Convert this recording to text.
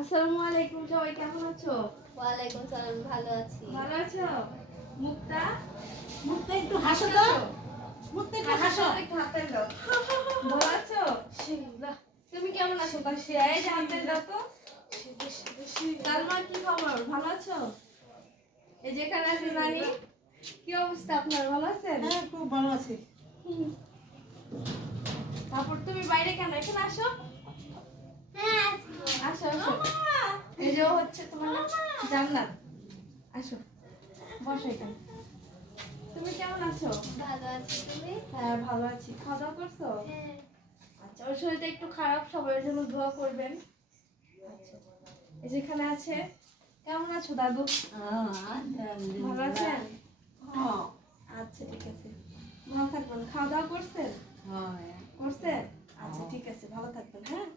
আসসালামু আলাইকুম, সবাই কেমন আছো? ওয়ালাইকুম সালাম, ভালো আছি। ভালো আছো? মুক্তা, মুখটা একটু হাসো তো, মুখটা একটু হাসো। একটু হাতের দাও। ভালো আছো? তুমি কেমন আছো? এই যে হাতের দাও তো। সালমা, কি খবর? ভালো আছো? এই যেখানে আছে নানি, কি অবস্থা আপনার? ভালো আছেন? হ্যাঁ, খুব ভালো আছি। তারপর তুমি বাইরে কেন? এখানে আসো। আসো আসো। এই যে ও হচ্ছে তোমার জান্নাত। আসো, বসো এখানে। তুমি কেমন আছো? ভালো আছি, তুমি? হ্যাঁ, ভালো আছি। খাওয়া দাওয়া করছো? হ্যাঁ। আচ্ছা, ওর শরীরটা একটু খারাপ, সবার জন্য দোয়া করবেন। আচ্ছা, এই যেখানে আছে। কেমন আছো দাদু? ভালো আছেন? আচ্ছা, ঠিক আছে, ভালো থাকবেন। খাওয়া দাওয়া করছেন? করছেন? আচ্ছা, ঠিক আছে, ভালো থাকবেন। হ্যাঁ।